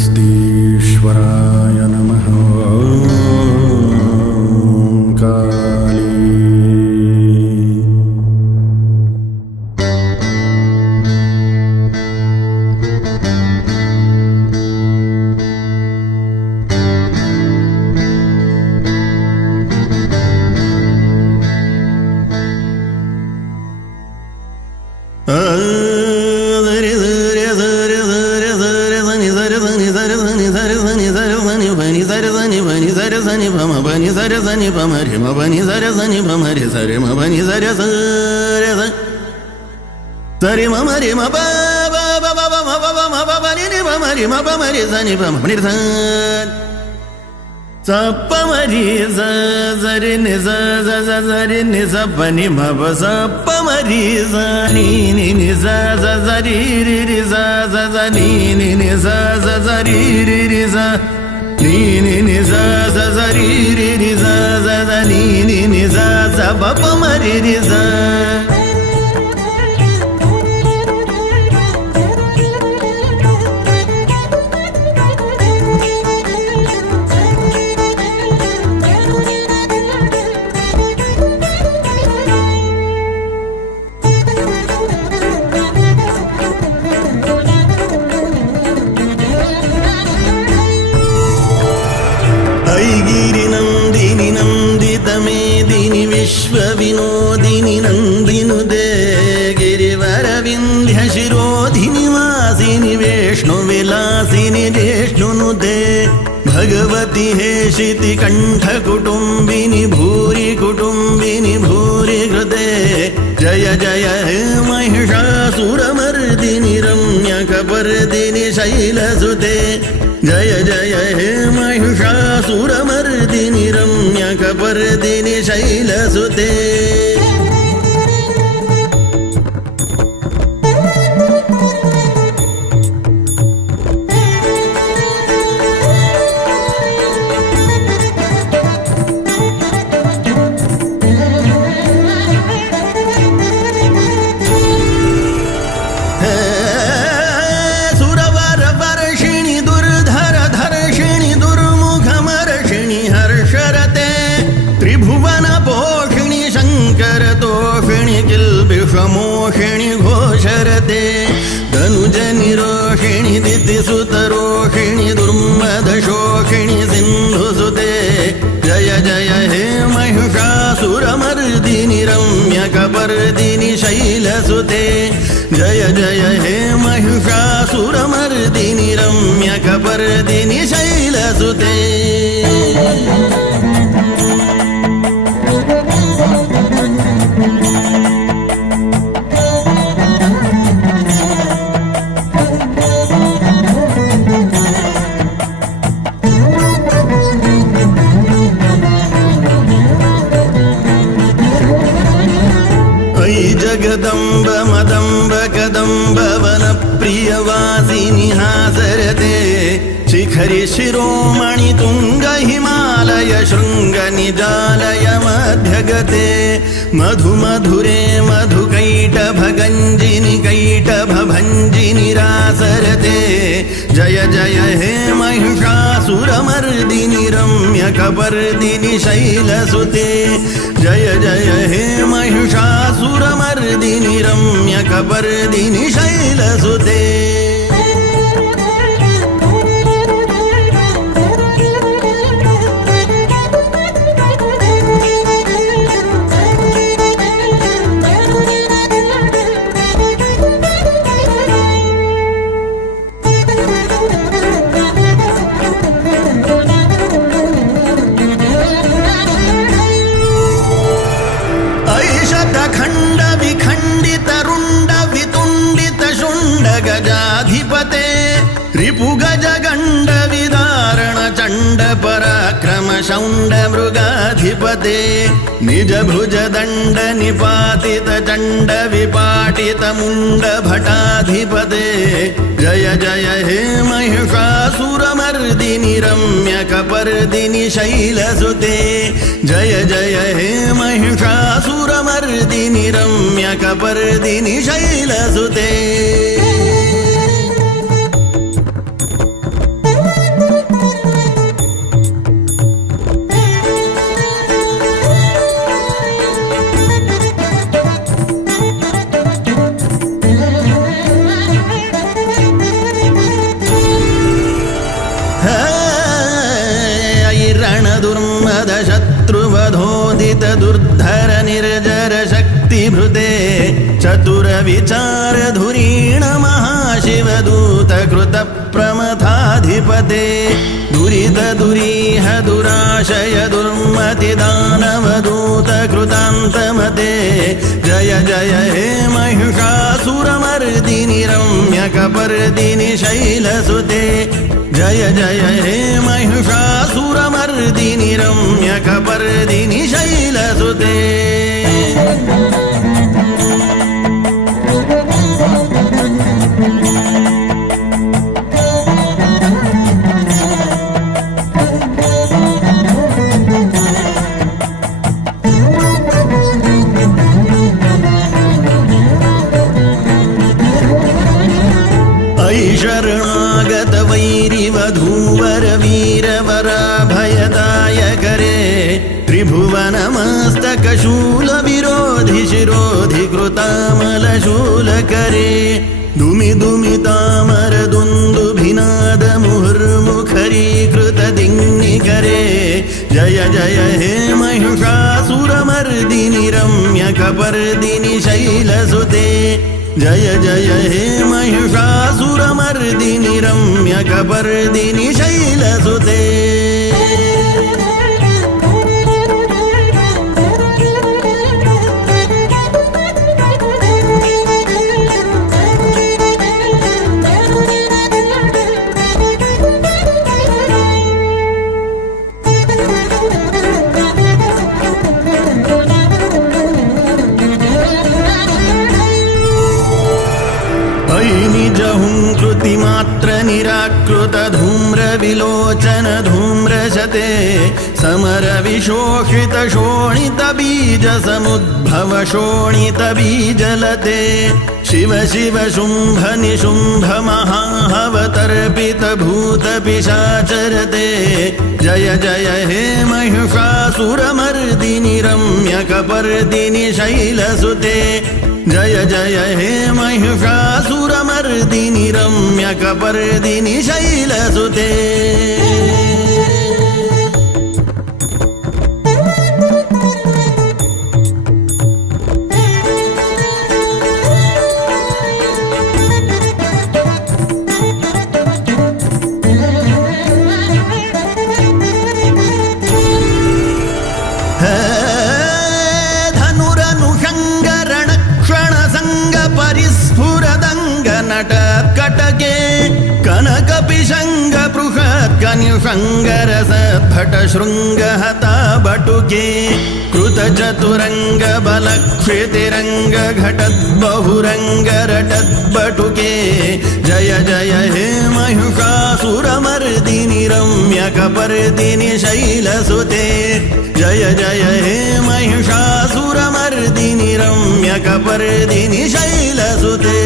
अगस्तीश्वराय नमः। काली Sari mama re ma ba ba ba ba ba ma ba ba ma ba ba ni ni ba ma re ma ba ma re za ni ba ma ni za sa pa ma re za za re ni za za za za re ni za pa ni ma ba sa pa ma re za ni ni za za za re re re za za za ni ni za za za re re re za ni za za za re re re za za za ni za za pa pa ma re re za विश्वविनोदिनि नन्दिनुदे गिरिवरविन्ध्य शिरोधिनि वासिनि वेष्णुविलासिनि जेष्णुनुदे भगवति हेशिति कण्ठकुटुम्बिनि भूरि कुटुम्बिनि भूरि हृदे जय जय हे महिषासुरमर्दिनि रम्यकपर्दिनि शैलसुते जय जय हे महिषासुरमर्दिनि रम्यकपर्दिनि शैलसुते मोषिणि घोषरते धनुजनिरोषिणि दितिसुतरोषिणि दुर्मदशोषिणि सिन्धुसुते जय जय हे महिषासुरमर्दिनि रम्यकपर्दिनि शैलसुते जय जय हे महिषासुरमर्दिनि रम्यकपर्दिनि शैलसुते जगदम्ब मदम्ब कदम्ब वनप्रियवासिनि हासरते शिखरि शिरोमणि तुंग हिमालय शृंग निजालय मध्यगते मधु मधुरे मधुकैटभगञ्जिनि कैटभभञ्जिनि रासरते जय जय हे महिषासुरमर्दिनि रम्यकपर्दिनि शैलसुते जय जय हे महिषासुरमर्दिनि रम्यकपर्दिनि शैलसुते खंड विखंडित रुंड वितुंडित शुंड गजाधिपते रिपु गज गंड विदारण चंड पराक्रम शौंड मृगाधिपते निज भुज दंड निपातित चंड विपाटित मुंड भटाधिपते जय जय हे महिषासुरमर्दिनि रम्यकपर्दिनि शैलसुते जय जय हे महिषासुरमर्दिनि रम्यकपर्दिनि शैलसुते शत्रुवधोदित दुर्धर निर्जर शक्तिभृते चतुर विचार धुरीण महाशिवदूत कृत प्रमथाधिपते दुरित दुरीह दुराशय दुर्मति दानवदूत कृतान्तमते जय जय हे महिषासुरमर्दिनि रम्यकपर्दिनि शैलसुते जय जय हे महिषासुरमर्दिनि रम्यकपर्दिनि शैलसुते शरणागत वैरिवधूवर वीरवराभयदायकरे त्रिभुवनमस्तकशूल विरोधि शिरोधि कृतामलशूलकरे दुमि दुमितामर दुन्दुभिनाद मुहुर्मुखरीकृत दिङ्निकरे जय जय हे महिषासुरमर्दिनि रम्यकपर्दिनि शैलसुते जय जय हे महिषासुरमर्दिनि रम्यकपर्दिनि शैलसुते कृतिमात्र निराकृत धूम्र विलोचन धूम्रशते समर विशोषित शोणित बीज समुद्भव शोणित बीजलते शिव शिव शुंभ निशुंभ महाहवतर्पित भूत पिशाचरते जय जय हे महिषासुरमर्दिनि रम्यकपर्दिनि शैलसुते जय जय हे महिषासुरमर्दिनि रम्यकपर्दिनि शैलसुते कटके कनकपिशंग पृषत् कनिषंगरसद्भट शृंगहता बटुके कृतचतुरंग बलक्षितिरंग घटत् बहुरंग रटत् बटुके जय जय हे महिषासुरमर्दिनि रम्यकपर्दिनि शैलसुते जय जय हे महिषासुरमर्दिनि रम्यकपर्दिनि शैलसुते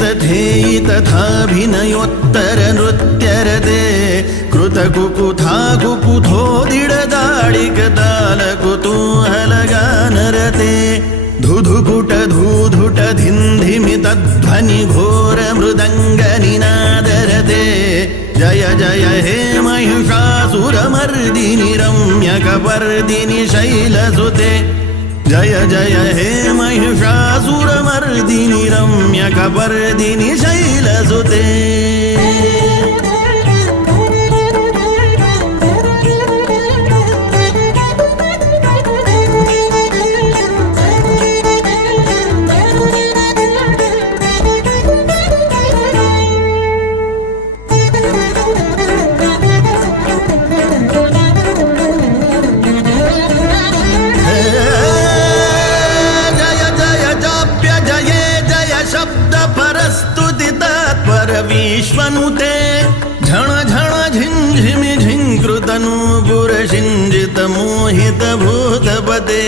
तथेयि तथाभिनयोत्तर नृत्यरते कृतकुकुथा कुकुथोदिडदाडिकताल कुतूहलगानरते धुधुकुट धूधुट धिन्धिमितध्वनि घोर मृदङ्गनिनादरते जय जय हे महिषासुरमर्दिनि रम्यकपर्दिनि शैलसुते जय जय हे महिषासुरमर्दिनि रम्यकपर्दिनि शैलसुते विश्वनुते झण झण झिंझिमि झिंकृतनूपुर शिंजित मोहित भूतपते ಪತೆ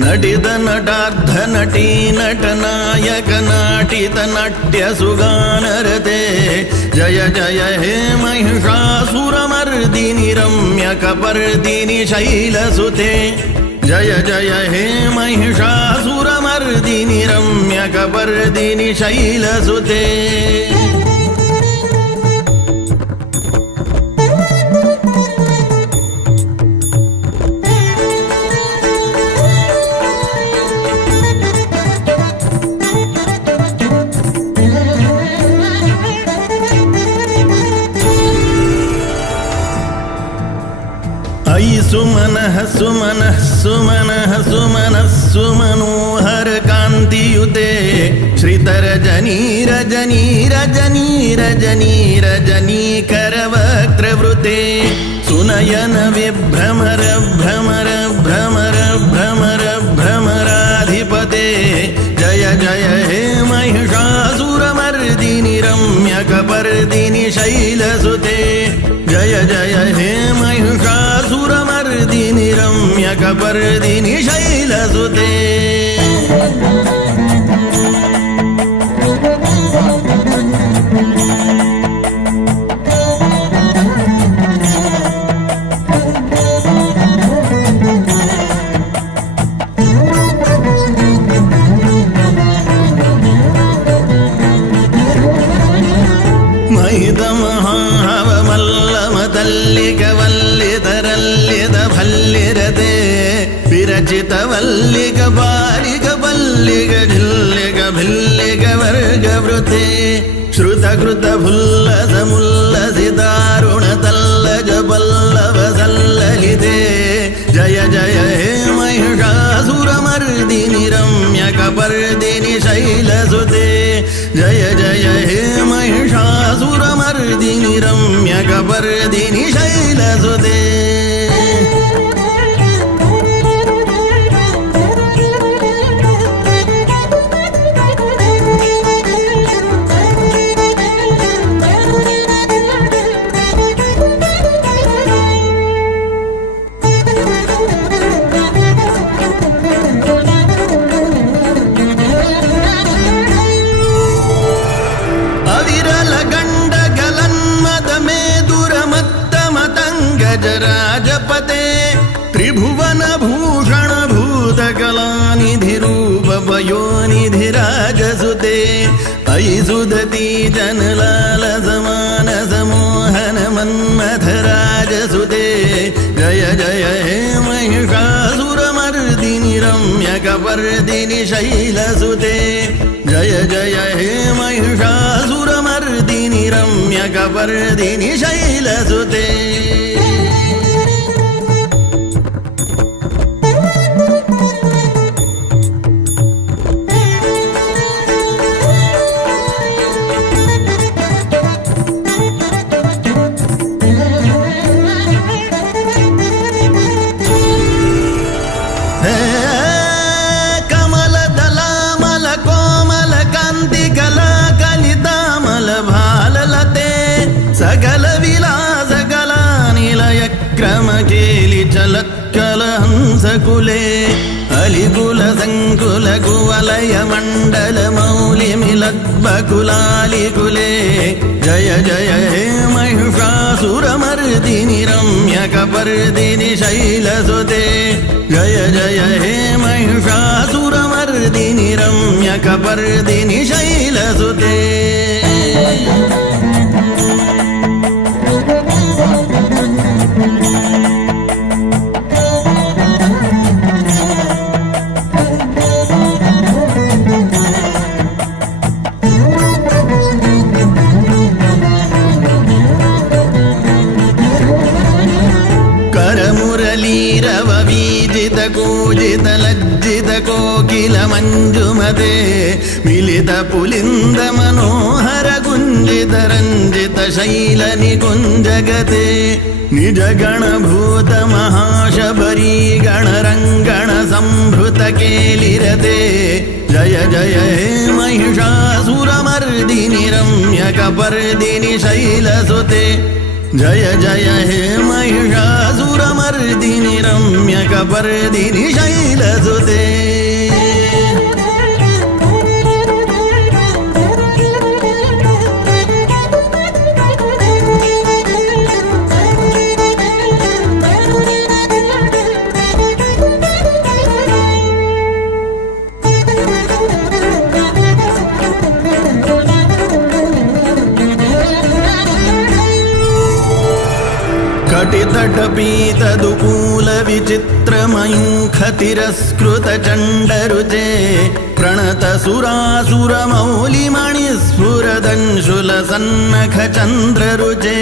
ನಟಿತ ನಟಾರ್ಧ ನಟಿ ನಟನಾಯಕ ನಾಟಿತ ನಾಟ್ಯ ಸುಗಾನರತೆ ಜಯ ಜಯ ಹೇ ಮಹಿಷಾಸುರಮರ್ದಿನಿ ರಮ್ಯ ಕಪರ್ದಿನಿ ಶೈಲಸುತೆ ಜಯ ಜಯ ಹೇ ಮಹಿಷಾಸುರಮರ್ದಿನಿ ರಮ್ಯ ಕಪರ್ದಿನಿ ಶೈಲಸುತೆ ಸುಮನಃ ಸುಮನಃ ಸುಮನಃ ಸುಮನಃ ಸುಮನೋಹರ ಕಾಂತಿಯುತೆ ಶ್ರೀತರ ಜನಿ ರಜನಿ ರಜನಿ ರಜನಿ ರಜನೀಕರ ವಕ್ರವೃತೆ ಸುನಯನ ವಿಭ್ರಮರ ಭ್ರಮರ ಭ್ರಮರ ಭ್ರಮರ ಭ್ರಮರಾಧಿಪತೆ ಜಯ ಜಯ ಹೇ ಮಹಿಷಾಸುರಮರ್ದಿನಿ ರಮ್ಯ ಕಪರ್ದಿನಿ ಶೈಲಸುತೆ ಜಯ ಜಯ ಹೇ ಮಹಿಷಾಸುರಮರ್ದಿನಿ ರಮ್ಯ ಕಪರ್ದಿನಿ ಶೈಲಸುತೆ ವಿರಚಿತ ವಲ್ಲಿಗ ಬಾಲಿಗ ಬಲ್ಲಿಗ ಜಿಲ್ಲಿಗ ಭಿಲ್ಲಿಗ ವರ್ಗ ವೃತೆ ಶ್ರುತ ಕೃತ ಭುಲ್ಲಸ ಮುಲ್ಲಸಿದಾರುಣ ತಲ್ಲಜ ಪಲ್ಲವ ಸಲ್ಲಲಿತೆ ಜಯ ಜಯ ಹೇ ಮಹಿಷಾಸುರಮರ್ದಿನಿ ರಮ್ಯ ಕಪರ್ದಿನಿ ಶೈಲಸುತೆ ಜಯ ಜಯ ಹೇ ಮಹಿಷಾಸುರಮರ್ದಿನಿ ರಮ್ಯ ಕಪರ್ದಿನಿ ಶೈಲಸುತೆ ರಾಜಪತೆ ತ್ರಿಭುವನ ಭೂಷಣ ಭೂತ ಕಲಾನಿಧಿ ರೂಪ ಪಯೋನಿಧಿ ರಾಜಸುತೆ ಐಸುದತಿ ಜನಲಾಲ ಸಮಾನ ಸಮೋಹನ ಮನ್ಮಥ ರಾಜಸುತೆ ಜಯ ಜಯ ಹೇ ಮಹಿಷಾಸುರಮರ್ದಿನಿ ರಮ್ಯ ಕಪರ್ದಿನಿ ಶೈಲಸುತೆ ಜಯ ಜಯ ಹೇ ಮಹಿಷಾಸುರಮರ್ದಿನಿ ರಮ್ಯ ಕಪರ್ದಿನಿ ಶೈಲಸುತೆ ಸಕಲ ವಿಲಾಸ ಕಲಾ ನಿಲಯ ಕ್ರಮ ಕೇಲಿ ಚಲತ್ಕಲ ಹಂಸಕುಲೆ ಅಲಿಕುಲ ಸಂಕುಲ ಕುವಲಯ ಮಂಡಲ ಮೌಲಿ ಮಿಲದ್ಬಕುಲಾಲಿಕುಲೆ ಜಯ ಜಯ ಹೇ ಮಹಿಷಾಸುರಮರ್ದಿನಿ ರಮ್ಯ ಕಪರ್ದಿನಿ ಶೈಲಸುತೆ ಜಯ ಜಯ ಹೇ ಮಹಿಷಾಸುರಮರ್ದಿನಿ ರಮ್ಯ ಕಪರ್ದಿನಿ ಶೈಲಸುತೆ ಕರಮುರಳೀರವ ವೀಜಿತ ಕೂಜಿತ ಲಜ್ಜಿತ ಕೋಕಿಲ ಮಂಜುಮತೆ ಮಿಲಿತ ಪುಲಿಂದ ಮನೋಹರ ಗುಂಜಿತ ರಂಜಿತ ಶೈಲ ನಿಕುಂಜಗತೆ ನಿಜ ಗಣಭೂತ ಮಹಾಶಬರಿ ಗಣರಂಗಣ ಸಂಭೃತ ಕೇಲಿರತೆ ಜಯ ಜಯ ಹೇ ಮಹಿಷಾಸುರಮರ್ದಿನಿ ರಮ್ಯ ಕಪರ್ದಿನಿ ಶೈಲಸುತೆ जय जय हे महिषासुरमर्दिनि रम्यकपर्दिनि शैलसुते कटितटपीतदुकूलविचित्रमयूखतिरस्कृतचण्डरुचे प्रणतसुरासुरमौलिमणिस्फुरदंशुलसन्नखचन्द्ररुचे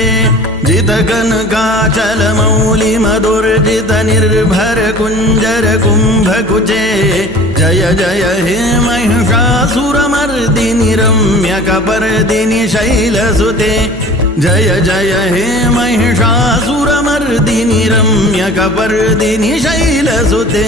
जितकनकाचलमौलिमदुर्जितनिर्भरकुञ्जरकुम्भकुचे जय जय हे महिषासुरमर्दिनि रम्यकपर्दिनि शैलसुते जय जय हे महिषासुरमर्दिनि रम्यकपर्दिनि शैलसुते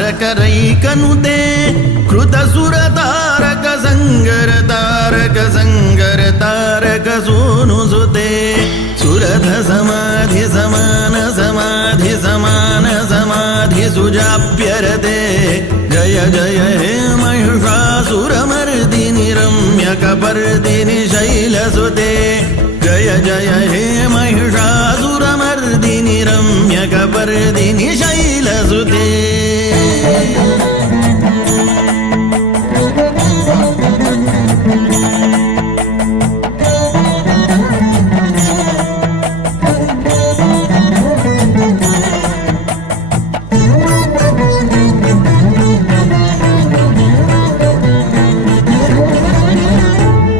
सहस्रकरैकनुते कृतसुरतारक संगर सोनुसुते सुरथ समाधि समान सुजाप्यरते जय जय हे महिषासुरमर्दिनि रम्यकपर्दिनि शैलसुते जय जय हे महिषासुरमर्दिनि रम्यकपर्दिनि शैलसुते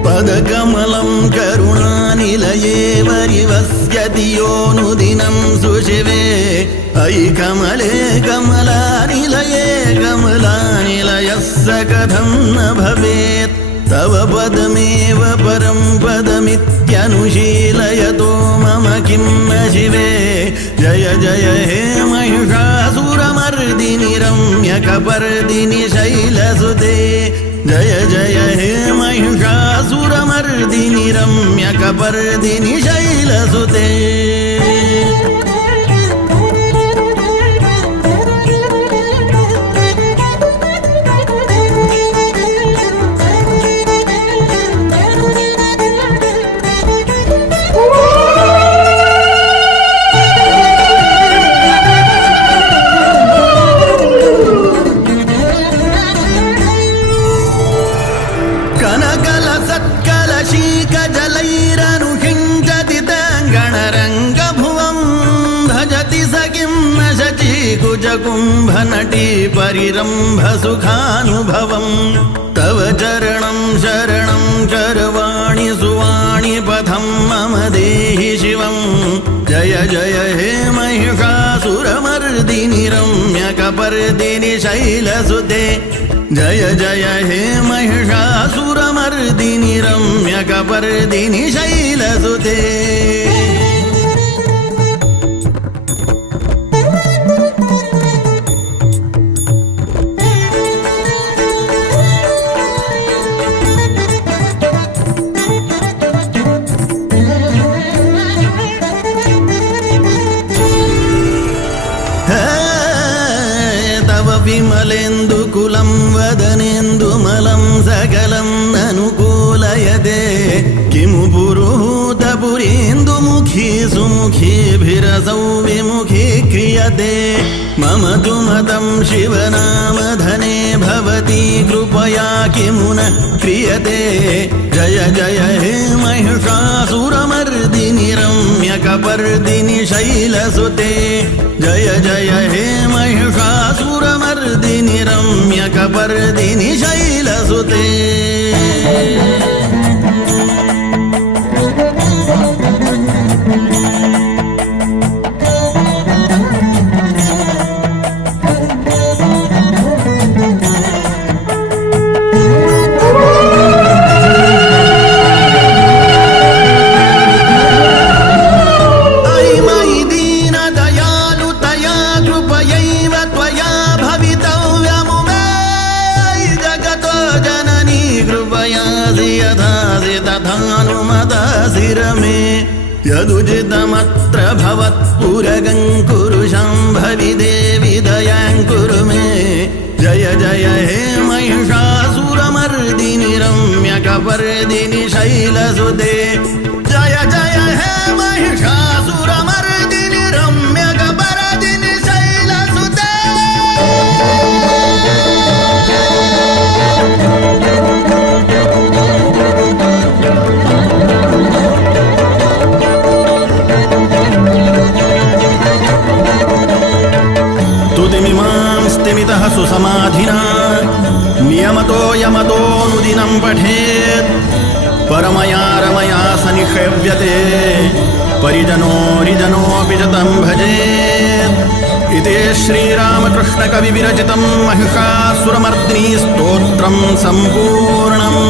पदकमलं करुणानिलये वरिवस्यति योऽनुदिनं सुशिवे अयि कमले कमलानिलये कमलानिलयः स कथं न भवेत् तव पदमेव परं पदमित्यनुशीलयतो मम किं न शिवे जय जय हे महिषासुरमर्दिनि रम्यकपर्दिनि शैलसुते जय जय हे महिषासुरमर्दिनि रम्यकपर्दिनि शैलसुते कुंभनटी परिरंभ सुखानुभवं तव चरणं शरणं चरवाणि सुवाणि पथं मम देहि शिवं जय जय हे महिषासुरमर्दिनि रम्यकपर्दिनि शैलसुते जय जय हे महिषासुरमर्दिनि रम्यकपर्दिनि शैलसुते विमलेन्दुकुलं वदनेन्दुमलं सकलं अनुकूलयते किमु पुरुहूतपुरीन्दुमुखी सुमुखीभिरसौ विमुखी क्रियते मम तु मतं शिवनामधने भवती कृपया किमु न क्रियते जय जय हे महिषासुरमर्दिनि रम्यकपर्दिनि शैलसुते जय जय हे महिषासुरमर्दिनि रम्यकपर्दिनि शैलसुते यदासि यदासि तथानुमदासि रमे यदुचितमत्र भवत्पुरगं कुरु शाम्भवि देवि दयां कुरु मे जय जय हे महिषासुरमर्दिनि रम्यकपर्दिनि शैलसुते जय जय हे महिषासुरमर्दिनि रम्यकपर्दिनि शैलसुते तुतिमिमां स्तिमितः सुसमाधिना नियमतो यमतोऽनुदिनं पठेत् परमया रमया सनिषेव्यते परिजनोऽपि च तं भजेत् इति श्रीरामकृष्णकविविरचितं महिषासुरमर्दिनी स्तोत्रं सम्पूर्णम्।